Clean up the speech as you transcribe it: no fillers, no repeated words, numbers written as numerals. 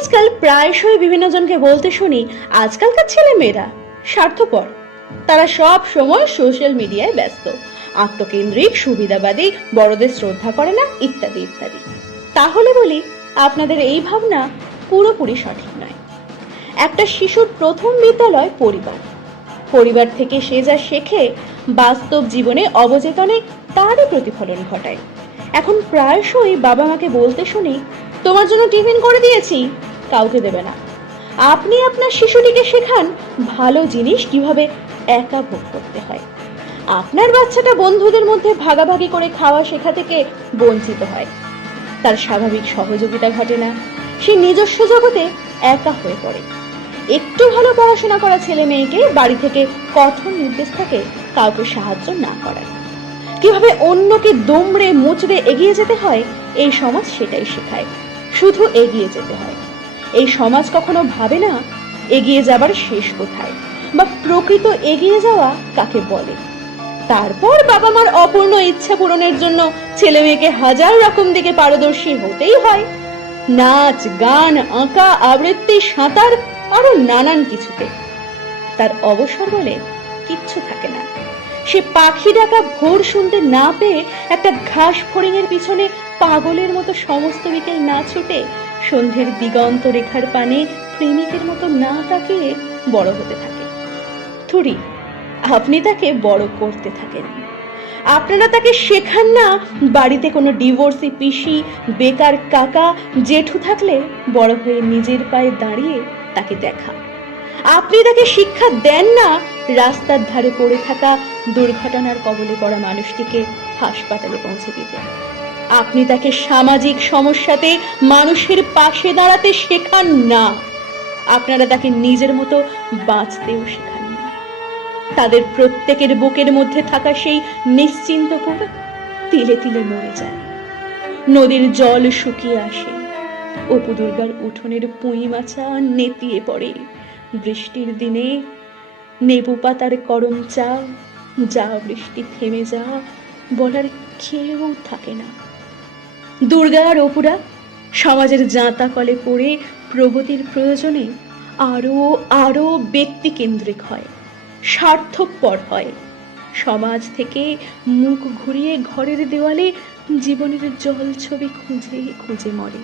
আজকাল প্রায়শই বিভিন্ন জনকে বলতে শুনি আজকালকার ছেলে মেয়েরা স্বার্থপর, তারা সব সময় সোশ্যাল মিডিয়ায় ব্যস্ত, আত্মকেন্দ্রিক, সুবিধাবাদী, বড়দের শ্রদ্ধা করে না, ইত্যাদি ইত্যাদি। তাহলে বলি, আপনাদের এই ভাবনা পুরোপুরি সঠিক নয়। একটা শিশুর প্রথম বিদ্যালয় পরিবার। পরিবার থেকে সে যা শেখে বাস্তব জীবনে অবচেতনে তারই প্রতিফলন ঘটায়। এখন প্রায়শই বাবা মাকে বলতে শুনি, তোমার জন্য টিফিন করে দিয়েছি, কাউকে দেবে না। আপনি আপনার শিশুটিকে শেখান ভালো জিনিস কিভাবে একা ভোগ করতে হয়। আপনার বাচ্চাটা বন্ধুদের মধ্যে ভাগাভাগি করে খাওয়া শেখা থেকে বঞ্চিত হয়, তার স্বাভাবিক সহযোগিতা ঘটে না, সে নিজস্ব জগতে একা হয়ে পড়ে। একটু ভালো পড়াশোনা করা ছেলে মেয়েকে বাড়ি থেকে কঠোর নির্দেশ থাকে কাউকে সাহায্য না করার। কিভাবে অন্যকে দমড়ে মুচড়ে এগিয়ে যেতে হয় এই সমাজ সেটাই শেখায়, শুধু এগিয়ে যেতে হয়। এই সমাজ কখনো ভাবে না এগিয়ে যাবার শেষ কোথায়, বা প্রকৃত এগিয়ে যাওয়া কাকে বলে। তারপর বাবা মার অপূর্ণ ইচ্ছা পূরণের জন্য ছেলে মেয়েকে হাজার রকম দিকে পারদর্শী হতেই হয়, নাচ, গান, আঁকা, আবৃত্তি, সাঁতার, আরো নানান কিছুতে। তার অবসর বলে কিচ্ছু থাকে না। সে পাখি ডাকা ভোর শুনতে না পেয়ে একটা ঘাস ফড়িংয়ের পিছনে পাগলের মতো সমস্ত বিকেল না ছুটে সন্ধ্যের দিগন্ত রেখার পানে প্রেমিকের মতো না তাকিয়ে বড় হতে থাকে। থুরি, আপনি তাকে বড় করতে থাকেন। আপনারা তাকে শেখান না বাড়িতে কোনো ডিভোর্সি পিসি, বেকার কাকা, জেঠু থাকলে বড় হয়ে নিজের পায়ে দাঁড়িয়ে তাকে দেখা। আপনি তাকে শিক্ষা দেন না রাস্তার ধারে পড়ে থাকা দুর্ঘটনার কবলে পড়া মানুষটিকে হাসপাতালে পৌঁছে দিতে। আপনি তাকে সামাজিক সমস্যাতে মানুষের পাশে দাঁড়াতে শেখান না। আপনারা তাকে নিজের মতো বাঁচতেও শেখান না। তাদের প্রত্যেকের বুকের মধ্যে থাকা সেই নিশ্চিন্ত বুক তিলে তিলে মরে যায়। নদীর জল শুকিয়ে আসে, অপু দুর্গার উঠোনের পুঁই মাছা নেতিয়ে পড়ে। বৃষ্টির দিনে নেবু পাতার করম চা, যা বৃষ্টি থেমে যা বলার কেউ থাকে না। দুর্গা আর অপুরা সমাজের জাঁতা কলে পড়ে প্রগতির প্রয়োজনে আরো আরো ব্যক্তি কেন্দ্রিক হয়, স্বার্থপর হয়। সমাজ থেকে মুখ ঘুরিয়ে ঘরের দেওয়ালে জীবনের জল ছবি খুঁজে খুঁজে মরে।